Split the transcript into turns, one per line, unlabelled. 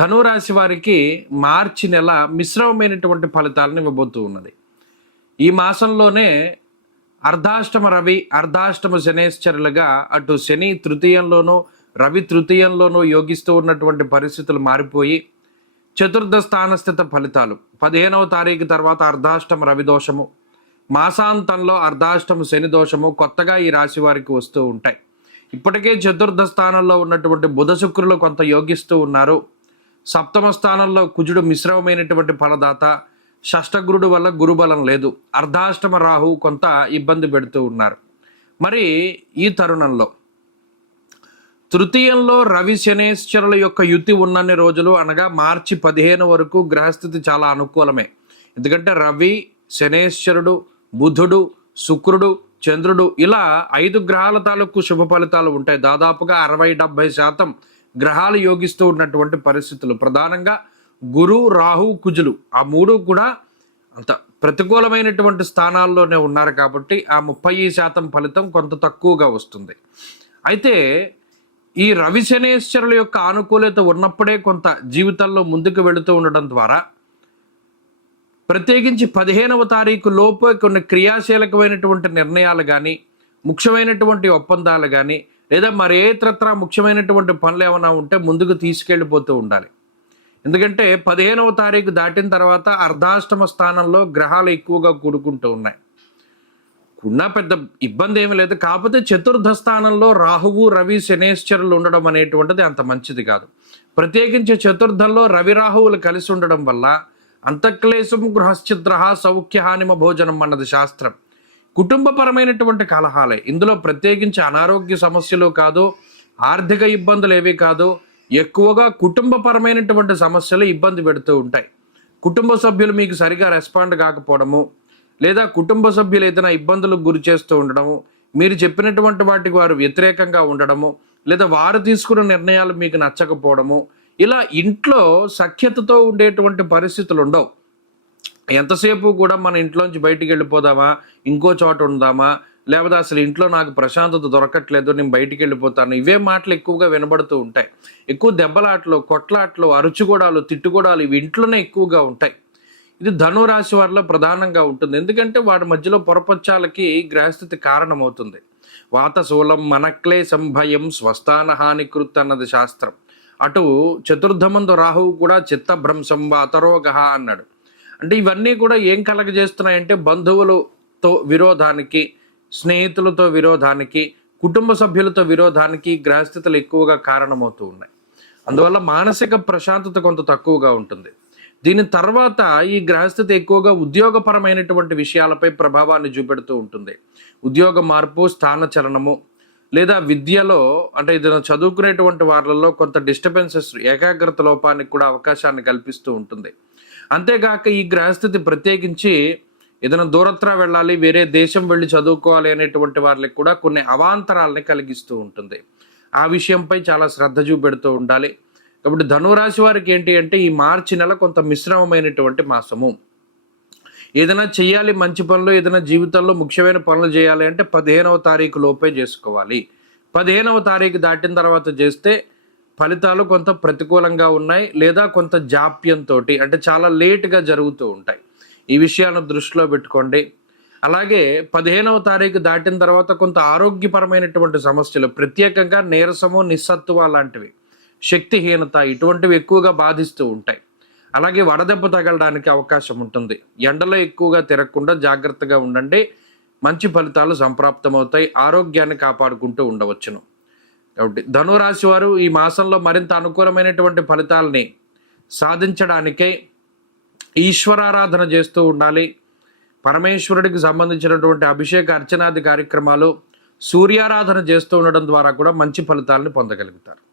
ధనురాశి వారికి మార్చి నెల మిశ్రమమైనటువంటి ఫలితాలను ఇవ్వబోతూ ఉన్నది. ఈ మాసంలోనే అర్ధాష్టమ రవి అర్ధాష్టమ శనేశ్వరులుగా అటు శని తృతీయంలోనూ రవి తృతీయంలోనూ యోగిస్తూ ఉన్నటువంటి పరిస్థితులు మారిపోయి చతుర్థ స్థానస్థిత ఫలితాలు. పదిహేనవ తారీఖు తర్వాత అర్ధాష్టమ రవి దోషము మాసాంతంలో అర్ధాష్టమ శని దోషము కొత్తగా ఈ రాశి వారికి వస్తూ ఉంటాయి. ఇప్పటికే చతుర్థ స్థానంలో ఉన్నటువంటి బుధ శుక్రులు కొంత యోగిస్తూ ఉన్నారు. సప్తమ స్థానంలో కుజుడు మిశ్రమమైనటువంటి ఫలదాత షష్టగురుడు వల్ల గురుబలం లేదు. అర్ధాష్టమ రాహు కొంత ఇబ్బంది పెడుతూ ఉన్నారు. మరి ఈ తరుణంలో తృతీయంలో రవి శనేశ్వరుల యొక్క యుతి ఉన్నన్ని రోజులు అనగా మార్చి పదిహేను వరకు గ్రహస్థితి చాలా అనుకూలమే. ఎందుకంటే రవి శనేశ్వరుడు బుధుడు శుక్రుడు చంద్రుడు ఇలా ఐదు గ్రహాల తాలూకు శుభ ఫలితాలు ఉంటాయి. దాదాపుగా అరవై డెబ్బై శాతం గ్రహాలు యోగిస్తూ ఉన్నటువంటి పరిస్థితులు. ప్రధానంగా గురు రాహు కుజులు. ఆ మూడు కూడా అంత ప్రతికూలమైనటువంటి స్థానాల్లోనే ఉన్నారు కాబట్టి ఆ ముప్పై శాతం ఫలితం కొంత తక్కువగా వస్తుంది. అయితే ఈ రవి శనేశ్వరుల యొక్క ఆనుకూలత ఉన్నప్పుడే కొంత జీవితంలో ముందుకు వెళుతూ ఉండడం ద్వారా ప్రత్యేకించి పదిహేనవ తారీఖు లోపు కొన్ని క్రియాశీలకమైనటువంటి నిర్ణయాలు కానీ ముఖ్యమైనటువంటి ఒప్పందాలు కానీ లేదా మరే ఇతరత్ర ముఖ్యమైనటువంటి పనులు ఏమైనా ఉంటే ముందుకు తీసుకెళ్ళిపోతూ ఉండాలి. ఎందుకంటే పదిహేనవ తారీఖు దాటిన తర్వాత అర్ధాష్టమ స్థానంలో గ్రహాలు ఎక్కువగా కూడుకుంటూ ఉన్నాయి. ఉన్న పెద్ద ఇబ్బంది ఏమీ లేదు. కాకపోతే చతుర్థ స్థానంలో రాహువు రవి శనేశ్వరులు ఉండడం అనేటువంటిది అంత మంచిది కాదు. ప్రత్యేకించి చతుర్థంలో రవి రాహువులు కలిసి ఉండడం వల్ల అంతఃక్లేశం గృహశ్చిద్ర సౌఖ్యహానిమ భోజనం అన్నది శాస్త్రం. కుటుంబపరమైనటువంటి కలహాలే. ఇందులో ప్రత్యేకించి అనారోగ్య సమస్యలు కాదు ఆర్థిక ఇబ్బందులు ఏవి కాదు ఎక్కువగా కుటుంబపరమైనటువంటి సమస్యలు ఇబ్బంది పెడుతూ ఉంటాయి. కుటుంబ సభ్యులు మీకు సరిగా రెస్పాండ్ కాకపోవడము లేదా కుటుంబ సభ్యులు ఏదైనా ఇబ్బందులకు గురి చేస్తూ ఉండడము మీరు చెప్పినటువంటి వాటికి వారు వ్యతిరేకంగా ఉండడము లేదా వారు తీసుకున్న నిర్ణయాలు మీకు నచ్చకపోవడము ఇలా ఇంట్లో సఖ్యతతో ఉండేటువంటి పరిస్థితులు ఉండవు. ఎంతసేపు కూడా మన ఇంట్లోంచి బయటికి వెళ్ళిపోదామా? ఇంకో చోట ఉందామా? లేకపోతే అసలు ఇంట్లో నాకు ప్రశాంతత దొరకట్లేదు నేను బయటికి వెళ్ళిపోతాను. ఇవే మాటలు ఎక్కువగా వినబడుతూ ఉంటాయి. ఎక్కువ దెబ్బలాటలు కొట్లాట్లు అరుచుగూడాలు తిట్టుగూడాలు ఇవి ఇంట్లోనే ఎక్కువగా ఉంటాయి. ఇది ధనురాశి వారిలో ప్రధానంగా ఉంటుంది. ఎందుకంటే వాడి మధ్యలో పొరపచ్చాలకి గ్రహస్థితి కారణమవుతుంది. వాతశూలం మనక్లేశం భయం స్వస్థాన హానికృత్ అన్నది శాస్త్రం. అటు చతుర్థమందు రాహువు కూడా చిత్తభ్రంశం వాతరోగ అన్నాడు. అంటే ఇవన్నీ కూడా ఏం కలగజేస్తున్నాయంటే బంధువులతో విరోధానికి స్నేహితులతో విరోధానికి కుటుంబ సభ్యులతో విరోధానికి గ్రహస్థితులు ఎక్కువగా కారణమవుతూ ఉన్నాయి. అందువల్ల మానసిక ప్రశాంతత కొంత తక్కువగా ఉంటుంది. దీని తర్వాత ఈ గ్రహస్థితి ఎక్కువగా ఉద్యోగపరమైనటువంటి విషయాలపై ప్రభావాన్ని చూపెడుతూ ఉంటుంది. ఉద్యోగ మార్పు స్థాన చలనము లేదా విద్యలో అంటే ఇది చదువుకునేటువంటి వారిలో కొంత డిస్టర్బెన్సెస్ ఏకాగ్రత లోపానికి కూడా అవకాశాన్ని కల్పిస్తూ ఉంటుంది. అంతేగాక ఈ గ్రహస్థితి ప్రత్యేకించి ఏదైనా దూరత్ర వెళ్ళాలి వేరే దేశం వెళ్ళి చదువుకోవాలి అనేటువంటి వారికి కూడా కొన్ని అవాంతరాలని కలిగిస్తూ ఉంటుంది. ఆ విషయంపై చాలా శ్రద్ధ చూపెడుతూ ఉండాలి. కాబట్టి ధనురాశి వారికి ఏంటి అంటే ఈ మార్చి నెల కొంత మిశ్రమమైనటువంటి మాసము. ఏదైనా చేయాలి మంచి పనులు ఏదైనా జీవితంలో ముఖ్యమైన పనులు చేయాలి అంటే పదిహేనవ తారీఖు లోపే చేసుకోవాలి. పదిహేనవ తారీఖు దాటిన తర్వాత చేస్తే ఫలితాలు కొంత ప్రతికూలంగా ఉన్నాయి లేదా కొంత జాప్యంతో అంటే చాలా లేట్గా జరుగుతూ ఉంటాయి. ఈ విషయాలను దృష్టిలో పెట్టుకోండి. అలాగే పదిహేనవ తారీఖు దాటిన తర్వాత కొంత ఆరోగ్యపరమైనటువంటి సమస్యలు ప్రత్యేకంగా నీరసము నిస్సత్తువ లాంటివి శక్తిహీనత ఇటువంటివి ఎక్కువగా బాధిస్తూ ఉంటాయి. అలాగే వడదెబ్బ తగలడానికి అవకాశం ఉంటుంది. ఎండలో ఎక్కువగా తిరగకుండా జాగ్రత్తగా ఉండండి. మంచి ఫలితాలు సంప్రాప్తమవుతాయి. ఆరోగ్యాన్ని కాపాడుకుంటూ ఉండవచ్చును. కాబట్టి ధనురాశి వారు ఈ మాసంలో మరింత అనుకూలమైనటువంటి ఫలితాలని సాధించడానికై ఈశ్వరారాధన చేస్తూ ఉండాలి. పరమేశ్వరుడికి సంబంధించినటువంటి అభిషేక అర్చనాది కార్యక్రమాలు సూర్యారాధన చేస్తూ ఉండడం ద్వారా కూడా మంచి ఫలితాలను పొందగలుగుతారు.